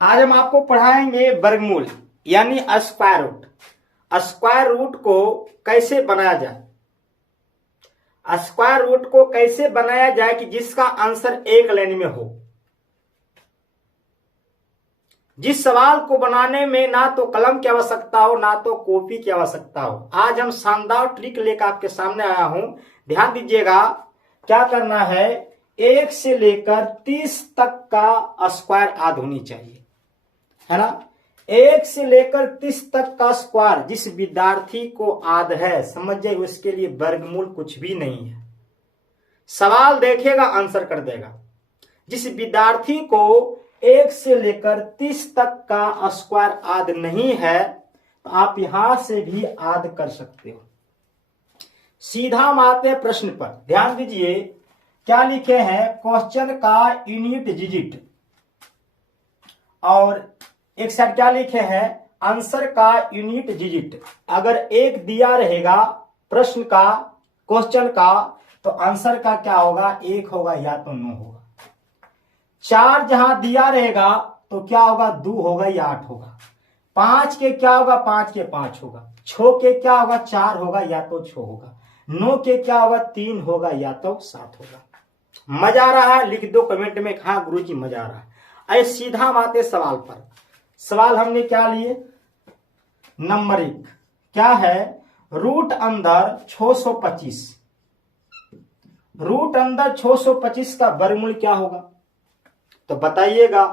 आज हम आपको पढ़ाएंगे वर्गमूल यानी स्क्वायर रूट। स्क्वायर रूट को कैसे बनाया जाए, स्क्वायर रूट को कैसे बनाया जाए कि जिसका आंसर एक लाइन में हो। जिस सवाल को बनाने में ना तो कलम की आवश्यकता हो ना तो कॉपी की आवश्यकता हो। आज हम शानदार ट्रिक लेकर आपके सामने आया हूं। ध्यान दीजिएगा, क्या करना है, 1 से लेकर 30 तक का स्क्वायर आद होनी चाहिए, है ना। 1 से लेकर 30 तक का स्क्वायर जिस विद्यार्थी को आद है, समझ जाइए उसके लिए वर्गमूल कुछ भी नहीं है। सवाल देखेगा आंसर कर देगा। जिस विद्यार्थी को 1 से लेकर 30 तक का स्क्वायर आद नहीं है, तो आप यहां से भी आद कर सकते हो। सीधा हम आते हैं प्रश्न पर। ध्यान दीजिए, क्या लिखे हैं, क्वेश्चन का यूनिट डिजिट, और एक साइड क्या लिखे हैं, आंसर का यूनिट डिजिट। अगर एक दिया रहेगा प्रश्न का, क्वेश्चन का, तो आंसर का क्या होगा, 1 होगा या तो 9 होगा। 4 जहां दिया रहेगा तो क्या होगा, 2 होगा या 8 होगा। 5 के क्या होगा, 5 के 5 होगा। 6 के क्या होगा, 4 होगा या तो 6 होगा। 9 के क्या होगा, 3 होगा या तो 7 होगा। मजा आ रहा है, लिख दो कमेंट में, हाँ गुरुजी मजा आ रहा है। ऐसे सीधा हम आते सवाल पर। सवाल हमने क्या लिए, नंबर 1 क्या है, रूट अंदर 625। रूट अंदर 625 का वर्गमूल क्या होगा, तो बताइएगा,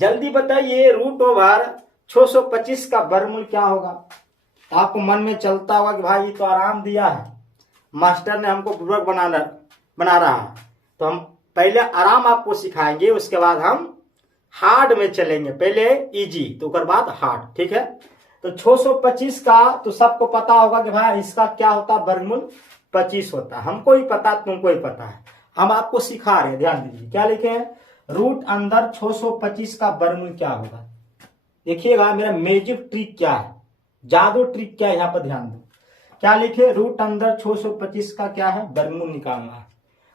जल्दी बताइए। रूट ओवर 625 का वर्गमूल क्या होगा। आपको मन में चलता होगा कि भाई ये तो आराम दिया है, मास्टर ने हमको बुर्बक बना रहा है। तो हम पहले आराम आपको सिखाएंगे, उसके बाद हम हार्ड में चलेंगे। पहले इजी तो उसके बाद हार्ड, ठीक है। तो 625 का तो सबको पता होगा कि भाई इसका क्या होता है, वर्गमूल 25 होता है। हमको ही पता, तुमको ही पता है, हम आपको सिखा रहे हैं। ध्यान दीजिए, क्या लिखे हैं, रूट अंदर 625 का वर्गमूल क्या होगा। देखिएगा मेरा मैजिक ट्रिक क्या है, जादू ट्रिक क्या है, यहाँ पर ध्यान दो। क्या लिखे, रूट अंदर 625 का क्या है, वर्गमूल निकालना है।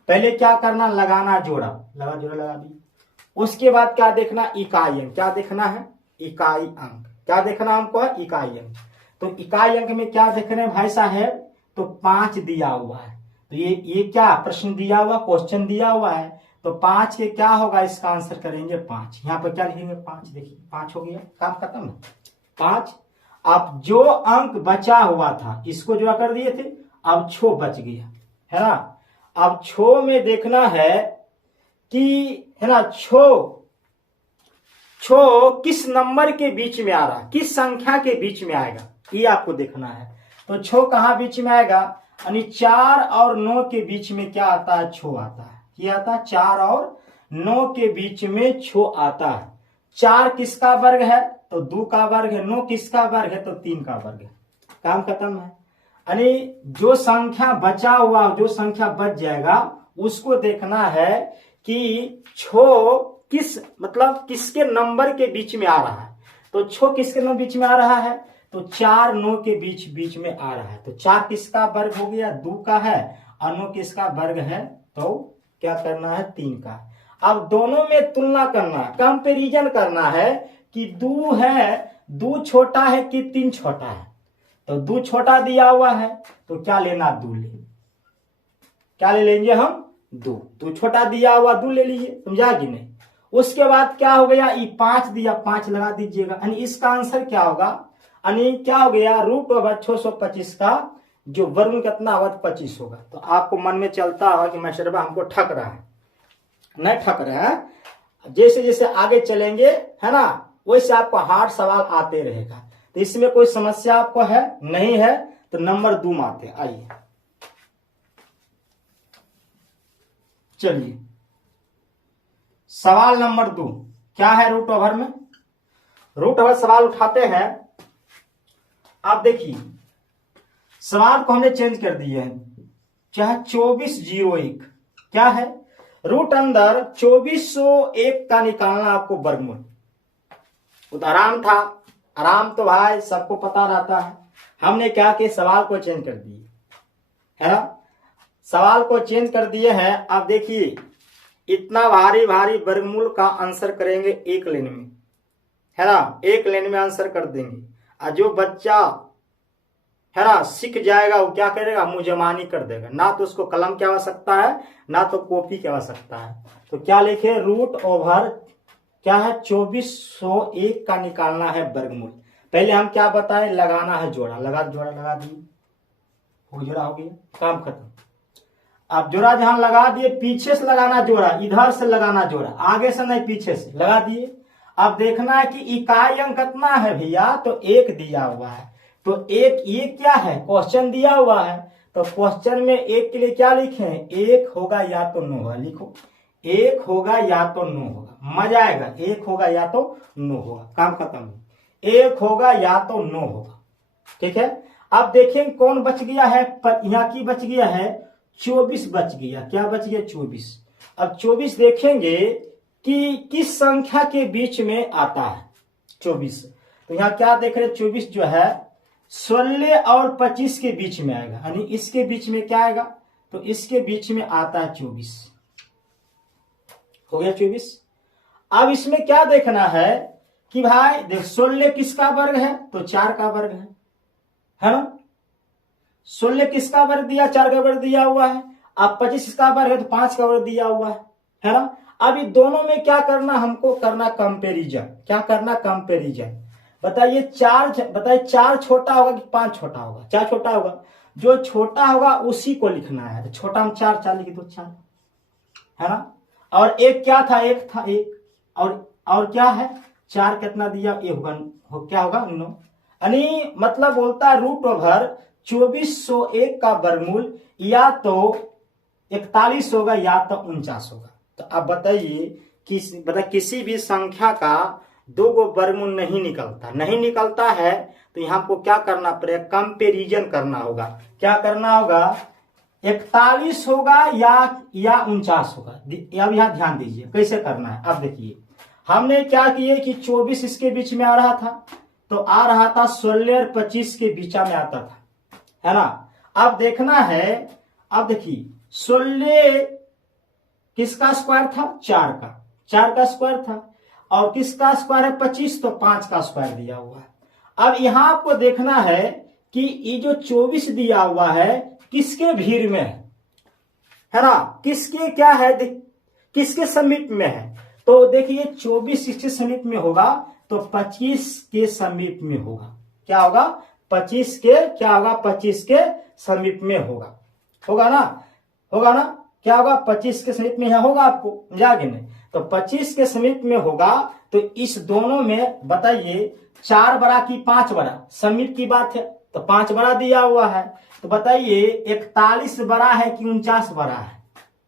पहले क्या करना, लगाना जोड़ा, लगा दी। उसके बाद क्या देखना, इकाई अंक। क्या देखना है, इकाई अंक। क्या देखना हमको है, इकाई अंक। तो इकाई अंक में क्या देख रहे हैं भाई साहब, तो 5 दिया हुआ है। तो ये क्या प्रश्न दिया हुआ, क्वेश्चन दिया हुआ है। तो 5 के क्या होगा, इसका आंसर करेंगे 5। यहाँ पर क्या लिखेंगे, 5। देखिए 5 हो गया, काम खत्म है, 5। अब जो अंक बचा हुआ था इसको जो कर दिए थे, अब 6 बच गया, है ना। अब 6 में देखना है कि, है ना, 6 किस नंबर के बीच में आ रहा, किस संख्या के बीच में आएगा, ये आपको देखना है। तो 6 कहां बीच में आएगा, यानी 4 और 9 के बीच में क्या आता है, 6 आता है। क्या आता है, 4 और 9 के बीच में 6 आता है। 4 किसका वर्ग है, तो 2 का वर्ग है। 9 किसका वर्ग है, तो 3 का वर्ग है। काम खत्म है। यानी जो संख्या बचा हुआ, जो संख्या बच जाएगा, उसको देखना है कि 6 किस, मतलब किसके नंबर के बीच में आ रहा है। तो 6 किसके नंबर बीच में आ रहा है, तो 4 9 के बीच में आ रहा है। तो 4 किसका वर्ग हो गया, 2 का है, और 9 किसका वर्ग है, तो क्या करना है, 3 का। अब दोनों में तुलना करना है, कंपेरिजन करना है कि 2 है, 2 छोटा है कि 3 छोटा है। तो 2 छोटा दिया हुआ है, तो क्या लेना, 2 ले, क्या ले लेंगे हम, 2 छोटा दिया हुआ, 2 ले लीजिए, समझा कि नहीं। उसके बाद क्या हो गया, ये 5 दिया, 5 लगा दीजिएगा। यानी इसका आंसर क्या होगा, यानी क्या हो गया, रूट ओवर 625 का जो वर्ग कितना होगा, 25 होगा। तो आपको मन में चलता होगा कि मास्टर हमको ठक रहा है, नहीं ठक रहा है। जैसे जैसे आगे चलेंगे, है ना, वैसे आपको हार्ड सवाल आते रहेगा। तो इसमें कोई समस्या आपको है नहीं है। तो नंबर 2 में आते, आइए चलिए। सवाल नंबर 2 क्या है, रूट ओवर में, रूट ओवर सवाल उठाते हैं। आप देखिए सवाल को हमने चेंज कर दिए हैं, चाहे 2401 क्या है, रूट अंदर 2401 का निकालना आपको वर्गमूल। तो आराम था, आराम तो भाई सबको पता रहता है। हमने क्या किया, सवाल को चेंज कर दिए, है ना, सवाल को चेंज कर दिए हैं। आप देखिए इतना भारी भारी वर्गमूल का आंसर करेंगे एक लाइन में, है ना, एक लाइन में आंसर कर देंगे। और जो बच्चा है ना सीख जाएगा वो क्या करेगा, मुंहजबानी कर देगा, ना तो उसको कलम की आवश्यकता है ना तो कॉपी की आवश्यकता है। तो क्या लिखे, रूट ओवर क्या है 2401 का निकालना है वर्गमूल। पहले हम क्या बताए, लगाना है जोड़ा, लगा दिए, हो जोड़ा हो गया, काम खत्म। अब जोड़ा जहां लगा दिए, पीछे से लगाना जोड़ा, इधर से लगाना जोड़ा, आगे से नहीं पीछे से लगा दिए। अब देखना है कि इकाई अंक कितना है भैया, तो 1 दिया हुआ है। तो एक ये क्या है, क्वेश्चन दिया हुआ है, तो क्वेश्चन में 1 के लिए क्या लिखे, 1 होगा या तो 9 होगा, लिखो 1 होगा या तो 9 होगा, मजा आएगा, 1 होगा या तो 9 होगा, काम खत्म, 1 होगा या तो 9 होगा, ठीक है। अब देखें कौन बच गया है, यहाँ की बच गया है 24 बच गया, क्या बच गया 24। अब 24 देखेंगे कि किस संख्या के बीच में आता है 24, तो यहाँ क्या देख रहे 24 जो है 16 और 25 के बीच में आएगा, यानी इसके बीच में क्या आएगा, तो इसके बीच में आता है 24, हो गया 24। अब इसमें क्या देखना है कि भाई देख 16 किसका वर्ग है, तो 4 का वर्ग है ना, 16 किसका वर्ग दिया, 4 का वर्ग दिया हुआ है। अब 25 किसका वर्ग है, तो 5 का वर्ग दिया हुआ है ना। अब इन दोनों में क्या करना, हमको करना कंपेरिजन, क्या करना कंपेरिजन। बताइए 4 छोटा होगा कि 5 छोटा होगा, 4 छोटा होगा, जो छोटा होगा उसी को लिखना है, तो छोटा में 4 लिख दो 4, है ना। और एक क्या था, एक था एक, और क्या है 4 कितना दिया, ये होगा क्या होगा 9, यानी मतलब बोलता है रूट ओवर 2401 का वर्गमूल या तो 41 होगा या तो 49 होगा। तो अब बताइए किसी भी संख्या का 2 गो वर्गमूल नहीं निकलता है, तो यहाँ को क्या करना पड़ेगा, कंपेरिजन करना होगा। क्या करना होगा, 41 होगा या 49 होगा। अब यहाँ ध्यान दीजिए कैसे करना है। अब देखिए हमने क्या किए कि 24 इसके बीच में आ रहा था, तो आ रहा था 16 और 25 के बीच में आता था, है ना। अब देखना है, अब देखिए 16 किसका स्क्वायर था, 4 का स्क्वायर था, और किसका स्क्वायर है 25, तो 5 का स्क्वायर दिया हुआ है। अब यहां आपको देखना है कि ये जो 24 दिया हुआ है किसके भीड़ में है ना, किसके क्या है, किसके समीप में है। तो देखिए 24 इसके समीप में होगा, तो 25 के समीप में होगा, क्या होगा 25 के, क्या होगा 25 के समीप में होगा ना, क्या होगा 25 के समीप में यहाँ होगा, आपको जागे नहीं, तो 25 के समीप में होगा। तो इस दोनों में बताइए 4 बड़ा की 5 बड़ा, समीप की बात है, तो 5 बड़ा दिया हुआ है। तो बताइए 41 बड़ा है कि 49 बड़ा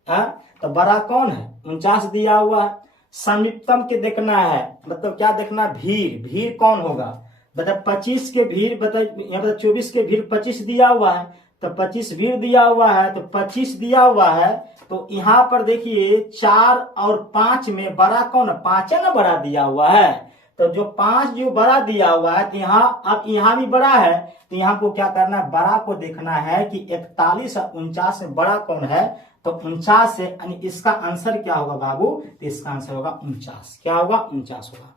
है, तो बड़ा कौन है, 49 दिया हुआ है। समीपतम के देखना है, मतलब क्या देखना, भीड़ कौन होगा, मतलब 25 के भीड़, बताइए यहाँ पर 24 के भीड़ 25 दिया हुआ है, तो 25 भीड़ दिया हुआ है, तो 25 दिया हुआ है। तो यहाँ पर देखिए 4 और 5 में बड़ा कौन है, 5 है ना, बड़ा दिया हुआ है। तो जो 5 जो बड़ा दिया हुआ है, तो यहाँ अब यहाँ भी बड़ा है, तो यहाँ को क्या करना है, बड़ा को देखना है कि 41 और 49 में बड़ा कौन है, तो 49 से, यानी इसका आंसर क्या होगा बाबू, तो इसका आंसर होगा 49, क्या होगा 49 होगा,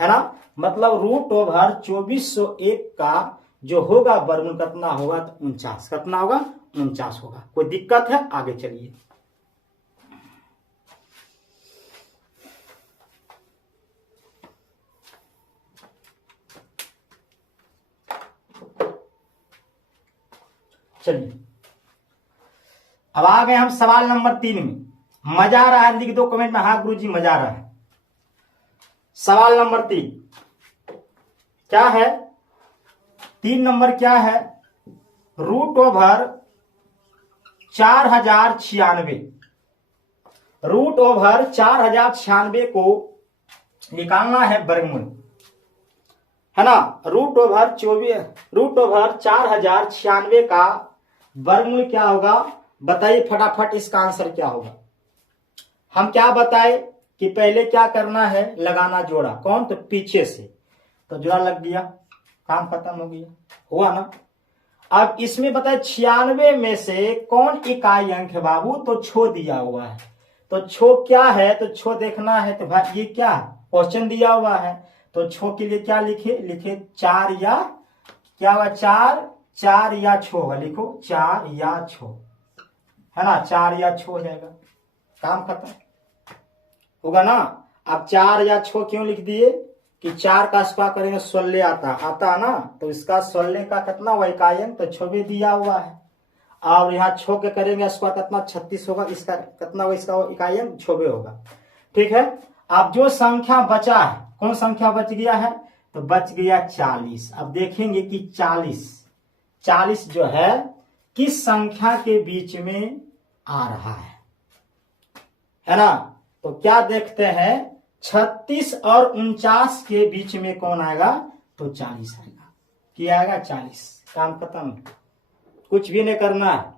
है ना। मतलब रूट ओवर 2401 का जो होगा वर्गमूल कितना होगा, तो 49, कितना होगा 49 होगा। कोई दिक्कत है, आगे चलिए। चलिए अब आ गए हम सवाल नंबर 3 में। मजा आ रहा है, लिख दो कमेंट में, हाँ गुरुजी मजा आ रहा है। सवाल नंबर 3 क्या है, 3 नंबर क्या है, रूट ओवर 4096, रूट ओवर 4096 को निकालना है वर्गमूल, है ना। रूट ओवर 4096 का वर्गमूल क्या होगा, बताइए फटाफट, इसका आंसर क्या होगा। हम क्या बताए कि पहले क्या करना है, लगाना जोड़ा, कौन, तो पीछे से, तो जोड़ा लग गया, काम खत्म हो गया, हुआ ना। अब इसमें बताए 96 में से कौन इकाई अंक है बाबू, तो छो दिया हुआ है, तो छो क्या है, तो छो देखना है तो भाई ये क्या क्वेश्चन दिया हुआ है, तो छो के लिए क्या लिखे, लिखे 4 या क्या हुआ 4 या छो होगा, लिखो 4 या छो, है ना, 4 या छो हो जाएगा, काम खत्म होगा ना। अब 4 या छो क्यों लिख दिए कि 4 का स्क्वायर करेंगे 16 आता है ना, तो इसका 16 का कितना हुआ इकाई तो 6 भी दिया हुआ है, और यहाँ 6 के करेंगे स्क्वायर कितना 36 होगा, इसका कितना होगा, इसका इकाई 6 होगा। ठीक है, अब जो संख्या बचा है, कौन संख्या बच गया है, तो बच गया 40। अब देखेंगे कि 40 जो है किस संख्या के बीच में आ रहा है ना। तो क्या देखते हैं 36 और 49 के बीच में कौन आएगा, तो 40 आएगा, क्या आएगा 40, काम खत्म, कुछ भी नहीं करना है।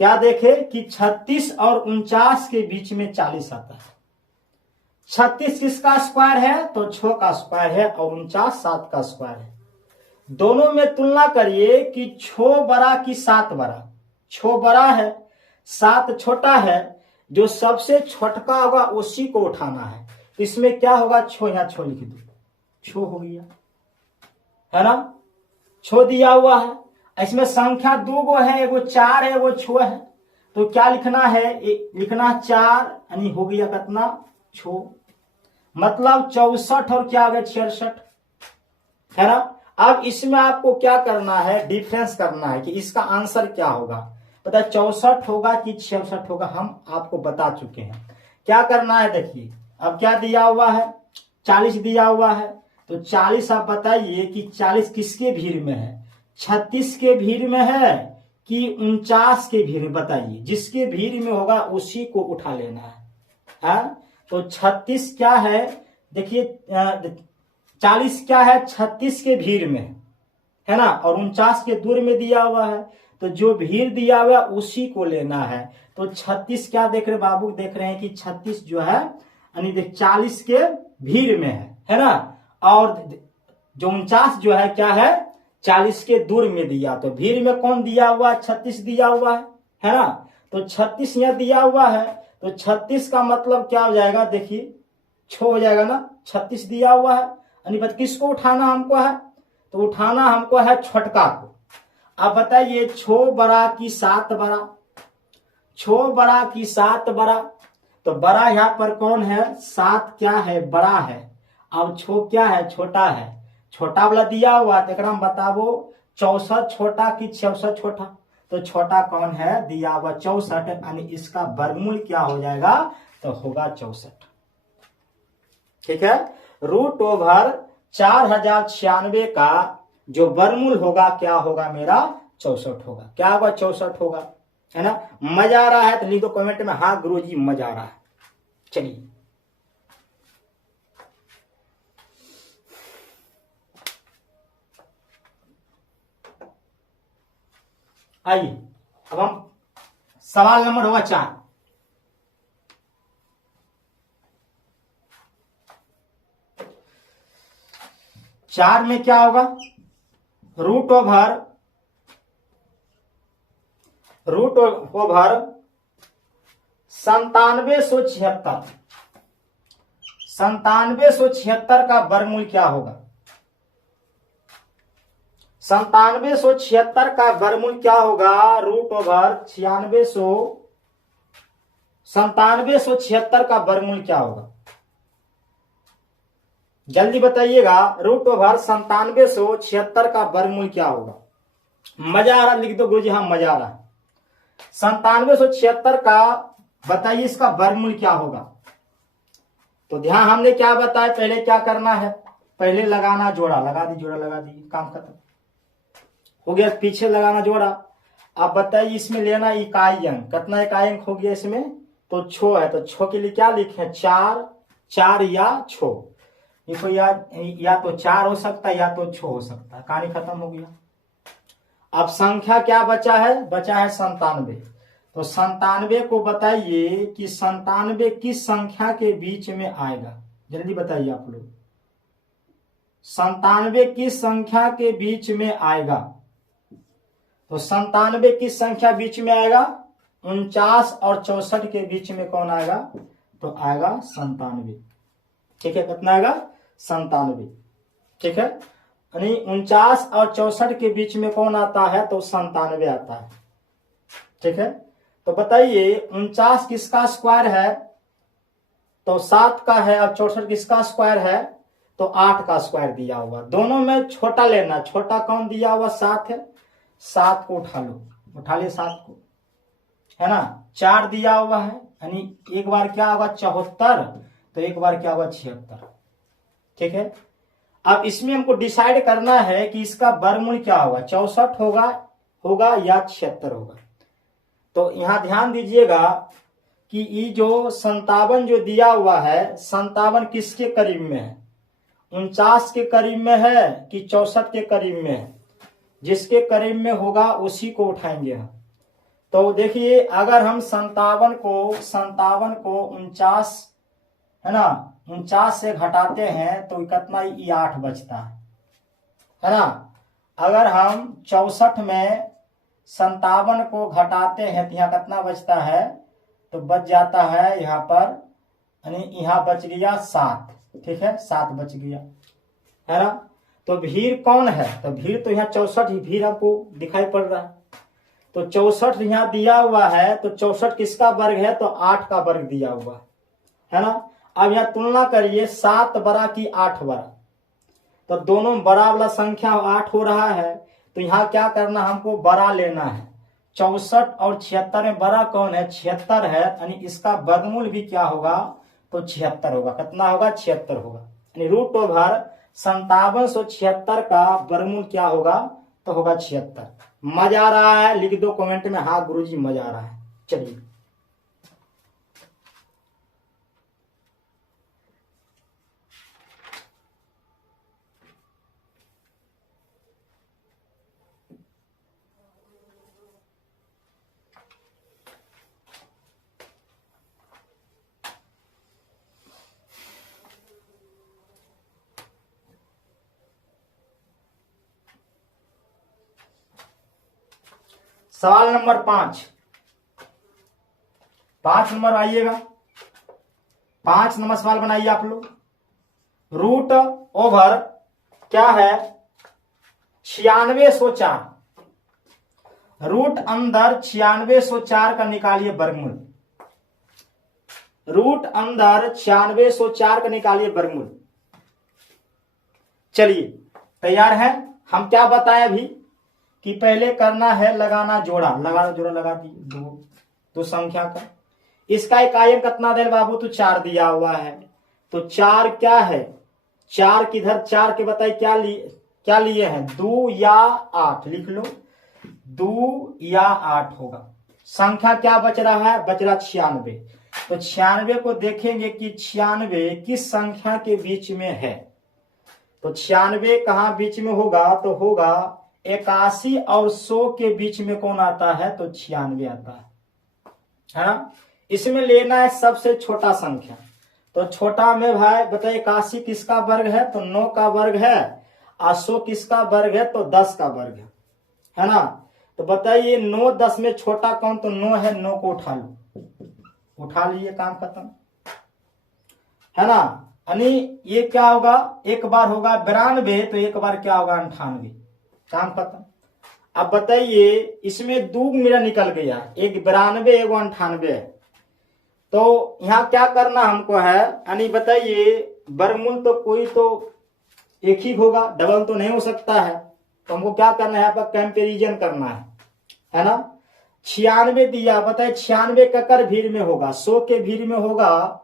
क्या देखे कि 36 और 49 के बीच में 40 आता है। 36 किसका स्क्वायर है, तो 6 का स्क्वायर है, और 49 7 का स्क्वायर है। दोनों में तुलना करिए कि 6 बड़ा कि 7 बड़ा, 6 बड़ा है 7 छोटा है, जो सबसे छोटका होगा उसी को उठाना है। तो इसमें क्या होगा, 6 यहाँ 6 लिख दो, 6 हो गया, है ना, 6 दिया हुआ है। इसमें संख्या 2 गो है, एगो 4 है एगो 6 है, तो क्या लिखना है, लिखना 4 यानी हो गया कितना 6, मतलब 64 और क्या हो गया 66, है ना। अब इसमें आपको क्या करना है, डिफरेंस करना है कि इसका आंसर क्या होगा, पता 64 होगा कि 66 होगा, हम आपको बता चुके हैं। क्या करना है, देखिए अब क्या दिया हुआ है, 40 दिया हुआ है, तो 40 आप बताइए कि 40 किसके भीड़ में है, 36 के भीड़ में है कि 49 के भीड़ में, बताइए, जिसके भीड़ में होगा उसी को उठा लेना है। तो 36 क्या है, देखिए 40 क्या है 36 के भीड़ में, है ना, और 49 के दूर में दिया हुआ है, तो जो भीड़ दिया हुआ है उसी को लेना है। तो 36 क्या देख रहे बाबू, देख रहे हैं कि 36 जो है यानी 40 के भीड़ में है ना, और जो 49 जो है क्या है 40 के दूर में दिया, तो भीड़ में कौन दिया हुआ है, 36 दिया हुआ है ना। तो 36 यहाँ दिया हुआ है, तो 36 का मतलब क्या हो जाएगा, देखिए 6 हो जाएगा ना, 36 दिया हुआ है, यानी किसको उठाना हमको है, तो उठाना हमको है छोटका को। अब बताइए 6 बड़ा कि 7 बड़ा, 6 बड़ा कि 7 बड़ा, तो बड़ा यहाँ पर कौन है, 7 क्या है बड़ा है, अब 6 क्या है छोटा है, छोटा वाला दिया हुआ है, तो बताओ 64 छोटा कि 66 छोटा, तो छोटा कौन है दिया हुआ 64, यानी इसका वर्गमूल क्या हो जाएगा, तो होगा 64। ठीक है, √4096 का जो वर्गमूल होगा क्या होगा मेरा 64 होगा, क्या होगा 64 होगा, है ना। मजा आ रहा है तो लिख दो कमेंट में, हाँ गुरुजी मजा आ रहा है। चलिए आइए, अब हम सवाल नंबर होगा 4 में क्या होगा, √97 9776 का वर्गमूल क्या होगा, 9776 का वर्गमूल क्या होगा, √9776 का वर्गमूल क्या होगा, जल्दी बताइएगा, √9776 का वर्गमूल क्या होगा। मजा आ रहा लिख दो गुरुजी, हाँ मजा आ रहा है। 9776 का बताइए इसका वर्गमूल क्या होगा। तो ध्यान हमने क्या बताया, पहले क्या करना है, पहले लगाना जोड़ा, लगा दी जोड़ा लगा दी, काम खत्म हो गया। पीछे लगाना जोड़ा, आप बताइए इसमें लेना इकाई अंक, कितना इकाई अंक हो गया इसमें, तो 6 है, तो 6 के लिए क्या लिखे 4 या 6, देखो या तो 4 हो सकता है या तो 6 हो सकता है, कहानी खत्म हो गया। अब संख्या क्या बचा है, बचा है 97, तो 97 को बताइए कि 97 किस संख्या के बीच में आएगा, जल्दी बताइए आप लोग, 97 किस संख्या के बीच में आएगा, तो 97 किस संख्या बीच में आएगा, 49 और 64 के बीच में कौन आएगा? तो आएगा 97। ठीक है, कितना आएगा? 97। ठीक है, यानी 49 और 64 के बीच में कौन आता है? तो 97 आता है। ठीक है, तो बताइए 49 किसका स्क्वायर है? तो 7 का है। और 64 किसका स्क्वायर है? तो 8 का स्क्वायर दिया हुआ। दोनों में छोटा लेना। छोटा कौन दिया हुआ? 7 है। 7 को उठा लो, उठा लिया 7 को, है ना। 4 दिया हुआ है, यानी एक बार क्या होगा? 74, तो एक बार क्या होगा? 76। ठीक है, अब इसमें हमको डिसाइड करना है कि इसका वर्गमूल क्या होगा? 64 होगा या 76 होगा। तो यहां ध्यान दीजिएगा कि ये जो 57 जो दिया हुआ है, 57 किसके करीब में है? 49 के करीब में है कि 64 के करीब में है? जिसके करीब में होगा उसी को उठाएंगे हम। तो देखिए, अगर हम 57 को 49, है ना, 49 से घटाते हैं तो कितना? ये 8 बचता है ना। अगर हम 64 में 57 को घटाते हैं तो यहाँ कितना बचता है? तो बच जाता है यहाँ पर, यानी यहाँ बच गया 7। ठीक है, 7 बच गया, है ना। तो भीड़ कौन है? तो भीड़ तो यहाँ 64 ही भीड़ आपको दिखाई पड़ रहा है। तो 64 यहाँ दिया हुआ है, तो 64 किसका वर्ग है? तो 8 का वर्ग दिया हुआ है ना। अब यहाँ तुलना करिए, 7 बड़ा कि 8 बड़ा? तो दोनों बड़ा वाला संख्या 8 हो रहा है, तो यहाँ क्या करना? हमको बड़ा लेना है। 64 और 76 में बड़ा कौन है? 76 है, यानी इसका वर्गमूल भी क्या होगा? तो 76 होगा। कितना होगा? 76 होगा, यानी रूट ओवर 5776 का वर्गमूल क्या होगा? तो होगा 76। मजा आ रहा है? लिख दो कमेंट में, हाँ गुरुजी मजा आ रहा है। चलिए, सवाल नंबर 5 नंबर आइएगा। 5 नंबर सवाल बनाइए आप लोग। रूट ओवर क्या है? 9604। रूट अंदर 9604 का निकालिए वर्गमूल। रूट अंदर 9604 का निकालिए वर्गमूल। चलिए, तैयार है? हम क्या बताएं अभी कि पहले करना है लगाना जोड़ा। लगा दिए दो संख्या का। इसका इकाई कितना दे बाबू? तो 4 दिया हुआ है। तो 4 क्या है? 4 किधर? 4 के बताइए क्या लिए हैं? 2 या 8? लिख लो, 2 या 8 होगा। संख्या क्या बच रहा है? बच रहा 96। तो 96 को देखेंगे कि 96 किस संख्या के बीच में है। तो 96 कहां बीच में होगा? तो होगा 81 और 100 के बीच में कौन आता है? तो 96 आता है ना। इसमें लेना है सबसे छोटा संख्या। तो छोटा में भाई बताइए, 81 किसका वर्ग है? तो 9 का वर्ग है। और 100 किसका वर्ग है? तो 10 का वर्ग है ना। तो बताइए 9 10 में छोटा कौन? तो 9 है। 9 को उठा लो, उठा लिए, काम खत्म, है ना। यानी ये क्या होगा? एक बार होगा 92, तो एक बार क्या होगा? 98, काम खत्म। अब बताइए, इसमें 2 मेरा निकल गया, एक 92 एक 98 है। तो यहाँ क्या करना हमको है? यानी बताइए, वर्गमूल तो कोई तो एक ही होगा, डबल तो नहीं हो सकता है। तो हमको क्या करना है? यहाँ पर कंपेरिजन करना है ना। 96 दिया, बताइए 96 ककर भीड़ में होगा? 100 के भीड़ में होगा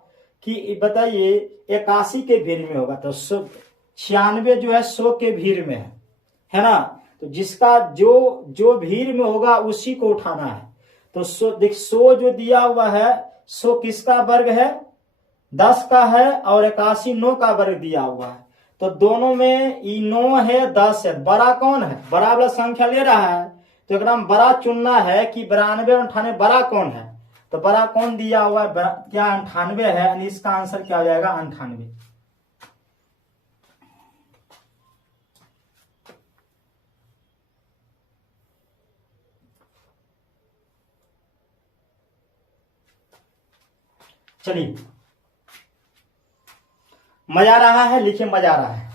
कि बताइए 81 के भीड़ में होगा? तो 96 जो है 100 के भीड़ में है ना। तो जिसका जो भीड़ में होगा उसी को उठाना है। तो 100 जो दिया हुआ है, 100 किसका वर्ग है? 10 का है। और 81 9 का वर्ग दिया हुआ है। तो दोनों में 9 है 10 है। बड़ा कौन है? बड़ा वाला संख्या ले रहा है, तो एकदम बड़ा चुनना है कि 92 और 98 बड़ा कौन है? तो बड़ा कौन दिया हुआ है? क्या 98 है, यानी इसका आंसर क्या हो जाएगा? 98। चलिए, मजा आ रहा है, लिखिए मजा आ रहा है।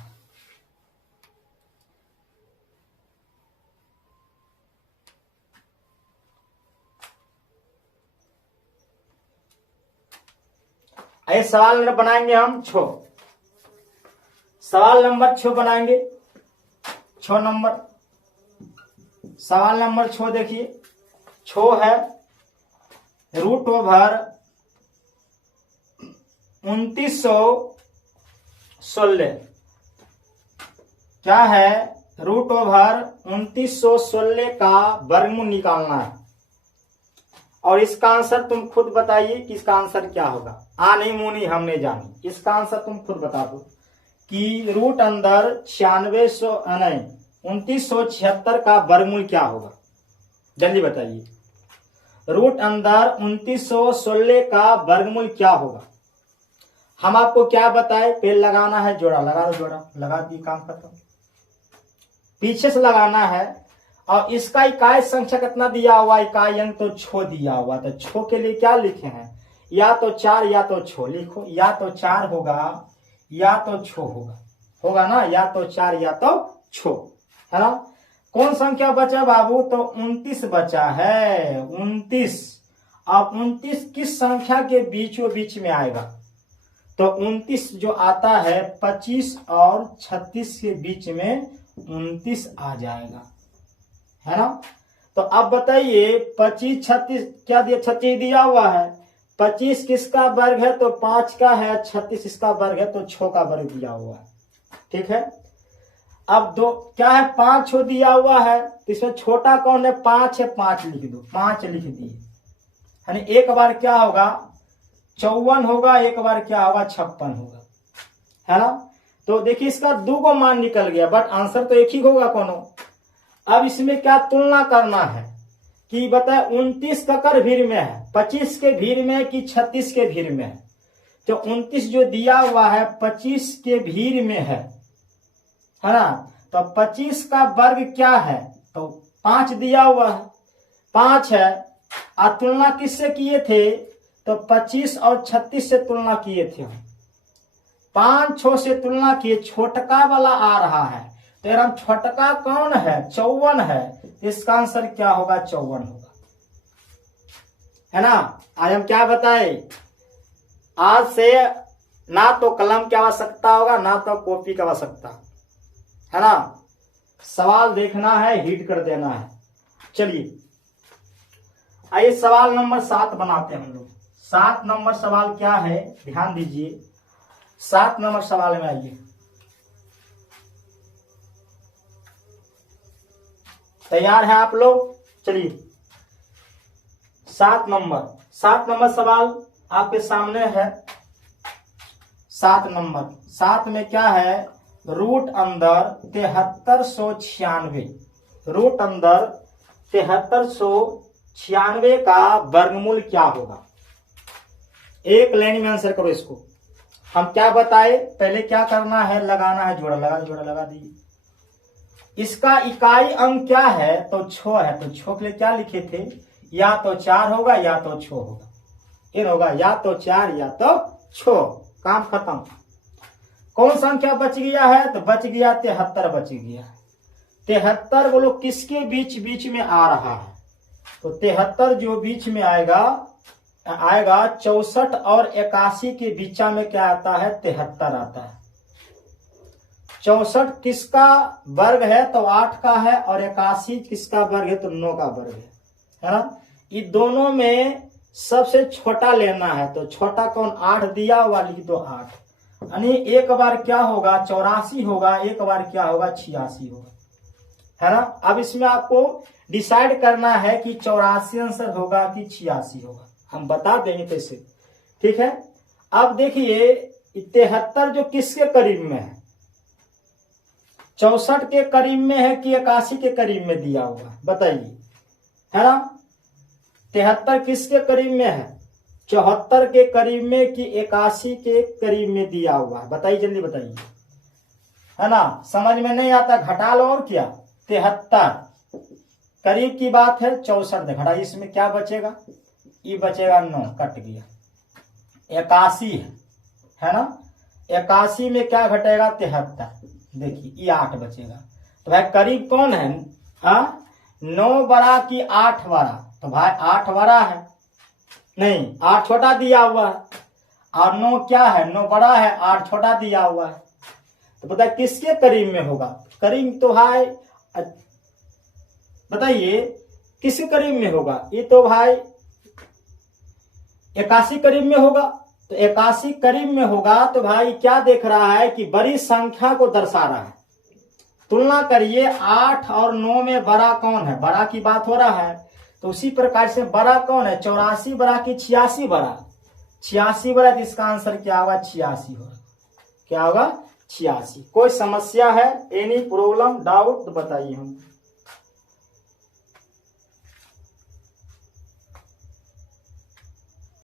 आइए सवाल नंबर बनाएंगे हम 6। सवाल नंबर 6 बनाएंगे। 6 नंबर सवाल नंबर 6 देखिए। 6 है √/2916। क्या है? √/2916 का वर्गमूल निकालना है। और इसका आंसर तुम खुद बताइए कि इसका आंसर क्या होगा। नहीं मुंह नहीं, हमने जानी। इसका आंसर तुम खुद बता दो कि रूट अंदर 2976 का वर्गमूल क्या होगा। जल्दी बताइए, रूट अंदर 2916 का वर्गमूल क्या होगा। हम आपको क्या बताए, पेड़ लगाना है, जोड़ा लगा दो, जोड़ा लगा दी, काम खत्म। पीछे से लगाना है। और इसका इकाई संख्या कितना दिया हुआ, इकाई अंक तो 6 दिया हुआ। तो 6 के लिए क्या लिखे हैं, या तो 4 या तो 6 लिखो। या तो 4 होगा या तो 6 होगा, होगा ना, या तो 4 या तो 6, है ना। कौन संख्या बचा बाबू, तो 29 बचा है, 29। अब 29 किस संख्या के बीचों बीच में आएगा, तो 29 जो आता है 25 और 36 के बीच में 29 आ जाएगा, है ना। तो अब बताइए 25 36 क्या दिया, 36 दिया हुआ है। 25 किसका वर्ग है, तो 5 का है। 36 इसका वर्ग है, तो 6 का वर्ग दिया हुआ है, ठीक है। अब दो क्या है, 5 छो दिया हुआ है। तो इसमें छोटा कौन है, 5 है, 5 लिख दो, 5 लिख दिए। यानी एक बार क्या होगा, 54 होगा, एक बार क्या होगा, 56 होगा, है ना। तो देखिए इसका 2 को मान निकल गया, बट आंसर तो एक ही होगा कोनो। अब इसमें क्या तुलना करना है कि बताए 29 ककर भीड़ में है, 25 के भीड़ में कि 36 के भीड़ में है। तो 29 जो दिया हुआ है 25 के भीड़ में है ना। तो 25 का वर्ग क्या है, तो 5 दिया हुआ है, 5 है। तुलना किससे किए थे, तो 25 और 36 से तुलना किए थे। 5 6 से तुलना किए, छोटका वाला आ रहा है। तो यार हम छोटका कौन है, 54 है। इसका आंसर क्या होगा, 54 होगा, है ना। आज हम क्या बताए, आज से ना तो कलम की आवश्यकता होगा, ना तो कॉपी की आवश्यकता, है ना। सवाल देखना है, हिट कर देना है। चलिए आइए सवाल नंबर 7 बनाते हैं हम लोग। 7 नंबर सवाल क्या है, ध्यान दीजिए। 7 नंबर सवाल में आइए, तैयार हैं आप लोग। चलिए 7 नंबर सवाल आपके सामने है। 7 में क्या है, रूट अंदर 7396, रूट अंदर 7396 का वर्गमूल क्या होगा। एक लाइन में आंसर करो इसको। हम क्या बताए, पहले क्या करना है, लगाना है, जोड़ा लगा, जोड़ा लगा दीजिए। इसका इकाई अंक क्या है, तो 6 है। तो 6 के लिए क्या लिखे थे, या तो 4 होगा या तो 6 होगा। ये होगा या तो 4 या तो 6, काम खत्म। कौन संख्या बच गया है, तो बच गया 73 बच गया। 73 बोलो किसके बीच बीच में आ रहा है, तो 73 जो बीच में आएगा 64 और 81 के बीचा में क्या आता है, 73 आता है। 64 किसका वर्ग है, तो 8 का है। और 81 किसका वर्ग है, तो 9 का वर्ग है ना। ये दोनों में सबसे छोटा लेना है। तो छोटा कौन, 8 दिया हुआ, लिख दो 8। यानी एक बार क्या होगा, 84 होगा, एक बार क्या होगा, 86 होगा, है ना। अब इसमें आपको डिसाइड करना है कि 84 आंसर होगा कि 86 होगा। हम बता देंगे कैसे, ठीक है। अब देखिए 73 जो किसके करीब में है, 64 के करीब में है कि 81 के करीब में दिया हुआ, बताइए, है ना। 73 किसके करीब में है, 74 के करीब में कि 81 के करीब में दिया हुआ है, बताइए, जल्दी बताइए, है ना। समझ में नहीं आता, घटा लो और क्या। 73 करीब की बात है, 64 घटा, इसमें क्या बचेगा, ये बचेगा 9, कट गया। 81 है ना। 81 में क्या घटेगा 73, देखिए ये 8 बचेगा। तो भाई करीब कौन है, 9 बड़ा की 8 बड़ा, तो भाई 8 बड़ा है, नहीं 8 छोटा दिया हुआ है, और 9 क्या है, 9 बड़ा है, 8 छोटा दिया हुआ है। तो पता है किसके करीब में होगा, करीब तो भाई बताइए किसके करीब में होगा, ये तो भाई 81 करीब में होगा। तो 81 करीब में होगा तो भाई क्या देख रहा है कि बड़ी संख्या को दर्शा रहा है। तुलना करिए 8 और 9 में बड़ा कौन है, बड़ा की बात हो रहा है। तो उसी प्रकार से बड़ा कौन है, 84 बड़ा की 86 बड़ा, 86 बड़ा, तो इसका आंसर क्या होगा 86 होगा। क्या होगा 86। कोई समस्या है, एनी प्रॉब्लम डाउट तो बताइए हम।